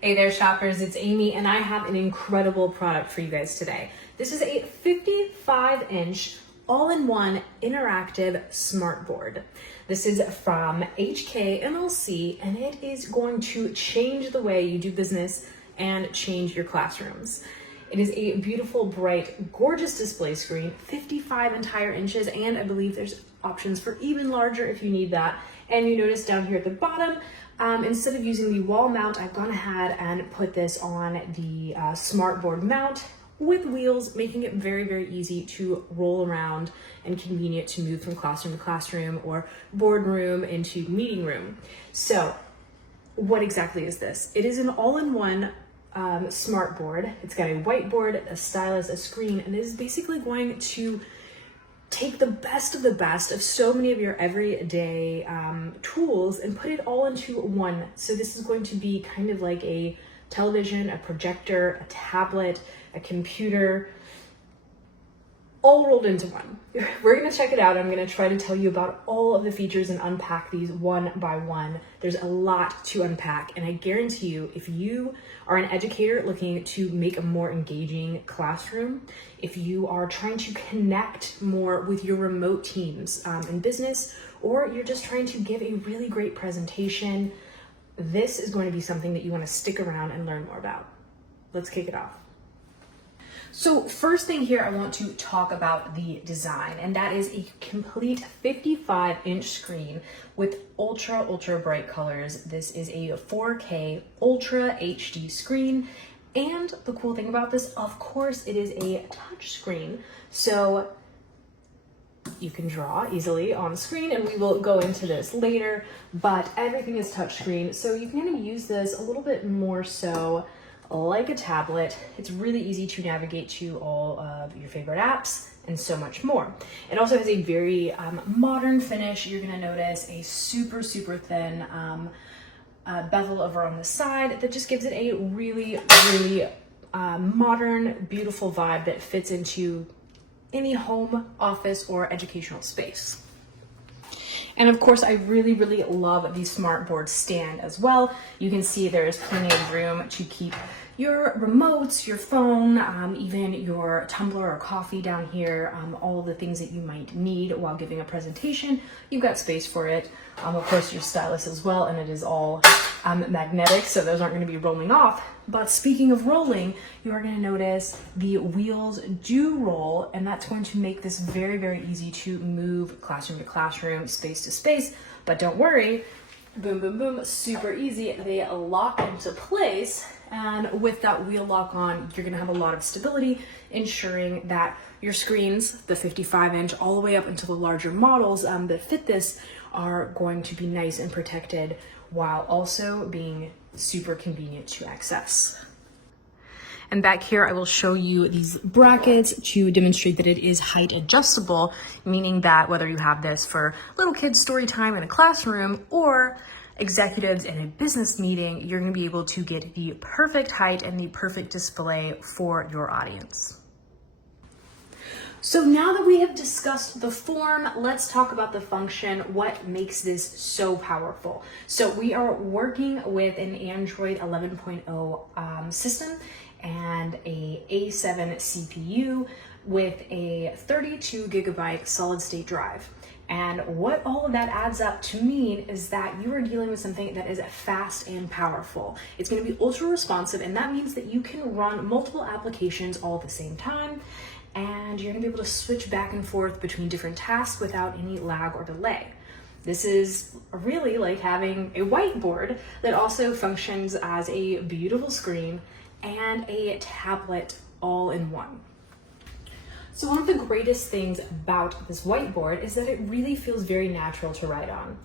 Hey there shoppers, it's Amy and I have an incredible product for you guys today. This is a 55-inch all-in-one interactive smartboard. This is from HKMLC and it is going to change the way you do business and change your classrooms. It is a beautiful, bright, gorgeous display screen, 55 entire inches, and I believe there's options for even larger if you need that. And you notice down here at the bottom, instead of using the wall mount, I've gone ahead and put this on the Smartboard mount with wheels, making it very, very easy to roll around and convenient to move from classroom to classroom or boardroom into meeting room. So what exactly is this? It is an all-in-one smartboard. It's got a whiteboard, a stylus, a screen, and it is basically going to take the best of so many of your everyday tools and put it all into one. So this is going to be kind of like a television, a projector, a tablet, a computer, all rolled into one. We're gonna check it out. I'm gonna try to tell you about all of the features and unpack these one by one. There's a lot to unpack, and I guarantee you, if you are an educator looking to make a more engaging classroom, if you are trying to connect more with your remote teams in business, or you're just trying to give a really great presentation, this is going to be something that you want to stick around and learn more about. Let's kick it off. So first thing here, I want to talk about the design, and that is a complete 55-inch screen with ultra bright colors. This is a 4K Ultra HD screen, and the cool thing about this, of course, it is a touch screen, so you can draw easily on the screen, and we will go into this later, but everything is touchscreen, so you can kind of use this a little bit more so like a tablet. It's really easy to navigate to all of your favorite apps and so much more. It also has a very modern finish. You're gonna notice a super thin bevel over on the side that just gives it a really modern, beautiful vibe that fits into any home, office, or educational space. And of course, I really love the Smartboard stand as well. You can see there is plenty of room to keep your remotes, your phone, even your tumbler or coffee down here, all of the things that you might need while giving a presentation. You've got space for it. Of course, your stylus as well, and it is all magnetic, so those aren't going to be rolling off. But speaking of rolling, you are going to notice the wheels do roll, and that's going to make this very easy to move classroom to classroom, space to space. But don't worry, boom, super easy. They lock into place, and with that wheel lock on, you're going to have a lot of stability, ensuring that your screens, the 55-inch all the way up into the larger models that fit this, are going to be nice and protected while also being super convenient to access. And back here, I will show you these brackets to demonstrate that it is height adjustable, meaning that whether you have this for little kids story time in a classroom or executives in a business meeting, you're gonna be able to get the perfect height and the perfect display for your audience. So now that we have discussed the form, let's talk about the function. What makes this so powerful? So we are working with an Android 11.0 system and a A7 CPU with a 32 gigabyte solid state drive. And what all of that adds up to mean is that you are dealing with something that is fast and powerful. It's going to be ultra responsive, and that means that you can run multiple applications all at the same time, and you're going to be able to switch back and forth between different tasks without any lag or delay. This is really like having a whiteboard that also functions as a beautiful screen and a tablet all in one. So one of the greatest things about this whiteboard is that it really feels very natural to write on.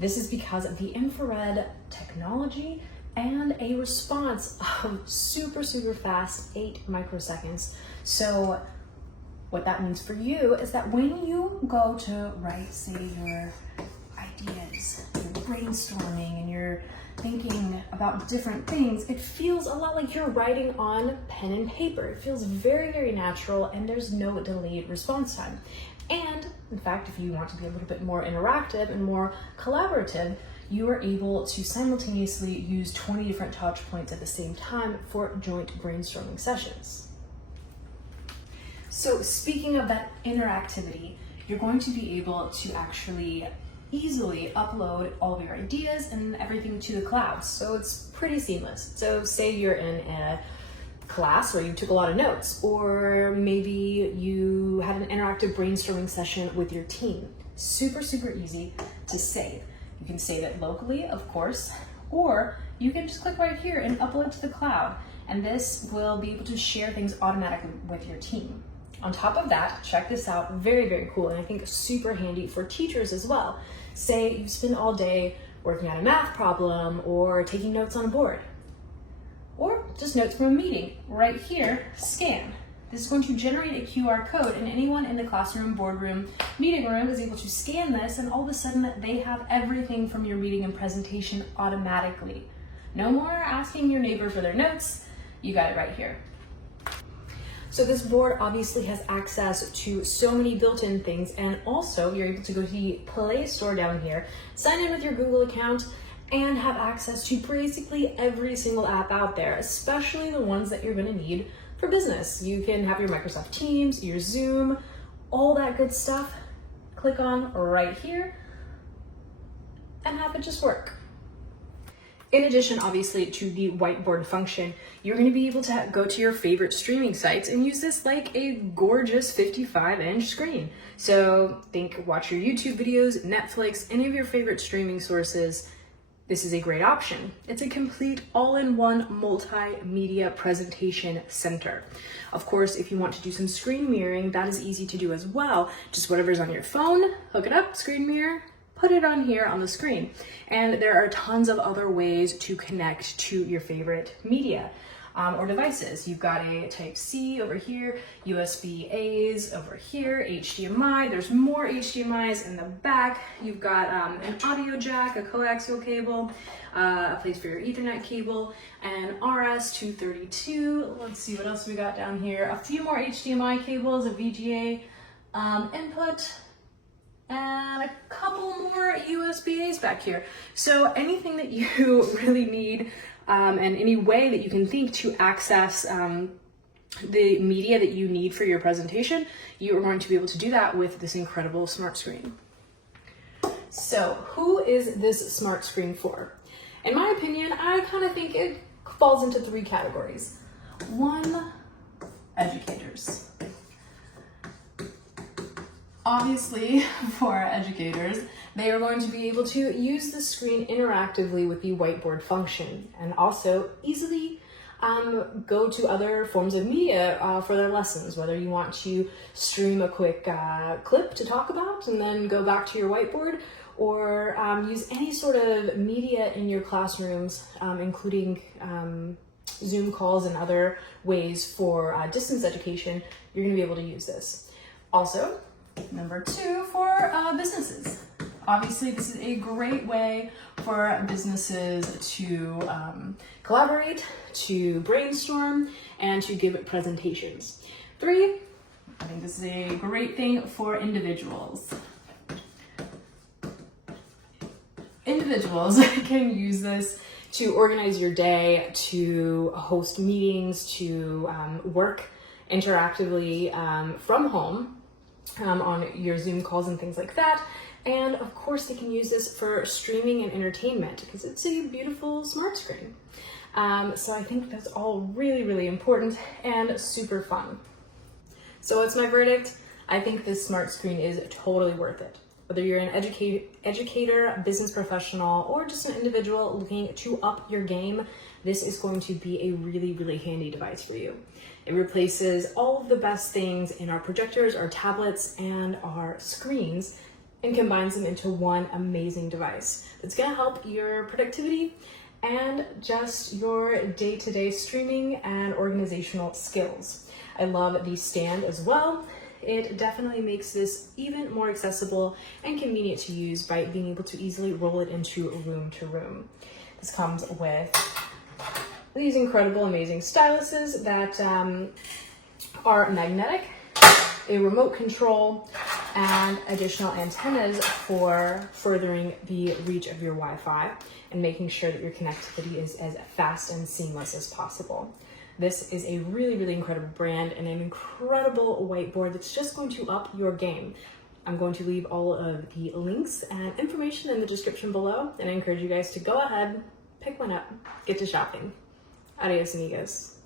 This is because of the infrared technology and a response of super fast 8 microseconds. So what that means for you is that when you go to write, say, your ideas, you're brainstorming and you're thinking about different things, it feels a lot like you're writing on pen and paper. It feels very natural, and there's no delayed response time. And in fact, if you want to be a little bit more interactive and more collaborative, you are able to simultaneously use 20 different touch points at the same time for joint brainstorming sessions. So speaking of that interactivity, you're going to be able to actually easily upload all of your ideas and everything to the cloud. So it's pretty seamless. So say you're in a class where you took a lot of notes, or maybe you had an interactive brainstorming session with your team. Super easy to save. You can save it locally, of course, or you can just click right here and upload to the cloud. And this will be able to share things automatically with your team. On top of that, check this out, very cool, and I think super handy for teachers as well. Say you spend all day working on a math problem or taking notes on a board, or just notes from a meeting. Right here, scan. This is going to generate a QR code, and anyone in the classroom, boardroom, meeting room is able to scan this, and all of a sudden they have everything from your meeting and presentation automatically. No more asking your neighbor for their notes. You got it right here. So this board obviously has access to so many built-in things, and also you're able to go to the Play Store down here, sign in with your Google account, and have access to basically every single app out there, especially the ones that you're gonna need for business. You can have your Microsoft Teams, your Zoom, all that good stuff. Click on right here and have it just work. In addition, obviously, to the whiteboard function, you're going to be able to go to your favorite streaming sites and use this like a gorgeous 55-inch screen. So watch your YouTube videos, Netflix, any of your favorite streaming sources. This is a great option. It's a complete all-in-one multimedia presentation center. Of course, if you want to do some screen mirroring, that is easy to do as well. Just whatever's on your phone, hook it up, screen mirror, put it on here on the screen. And there are tons of other ways to connect to your favorite media or devices. You've got a Type-C over here, USB-A's over here, HDMI. There's more HDMI's in the back. You've got an audio jack, a coaxial cable, a place for your Ethernet cable, and RS-232. Let's see what else we got down here. A few more HDMI cables, a VGA input, and a couple more USB-A's back here. So anything that you really need and any way that you can think to access the media that you need for your presentation, you are going to be able to do that with this incredible smart screen. So who is this smart screen for? In my opinion, I kind of think it falls into three categories. One, educators. Obviously, for educators, they are going to be able to use the screen interactively with the whiteboard function, and also easily go to other forms of media for their lessons, whether you want to stream a quick clip to talk about and then go back to your whiteboard, or use any sort of media in your classrooms, including Zoom calls and other ways for distance education. You're going to be able to use this. Also, number two, for businesses. Obviously, this is a great way for businesses to collaborate, to brainstorm, and to give presentations. Three, I think this is a great thing for individuals. Individuals can use this to organize your day, to host meetings, to work interactively from home on your Zoom calls and things like that. And of course, they can use this for streaming and entertainment because it's a beautiful smart screen. So I think that's all really, really important and super fun. So what's my verdict? I think this smart screen is totally worth it. Whether you're an educator, business professional, or just an individual looking to up your game, this is going to be a really, really handy device for you. It replaces all of the best things in our projectors, our tablets, and our screens, and combines them into one amazing device that's going to help your productivity and just your day-to-day streaming and organizational skills. I love the stand as well. It definitely makes this even more accessible and convenient to use by being able to easily roll it into room to room. This comes with these incredible, amazing styluses that are magnetic, a remote control, and additional antennas for furthering the reach of your Wi-Fi and making sure that your connectivity is as fast and seamless as possible. This is a really, really incredible brand and an incredible whiteboard that's just going to up your game. I'm going to leave all of the links and information in the description below, and I encourage you guys to go ahead, pick one up, get to shopping. Adios, amigos.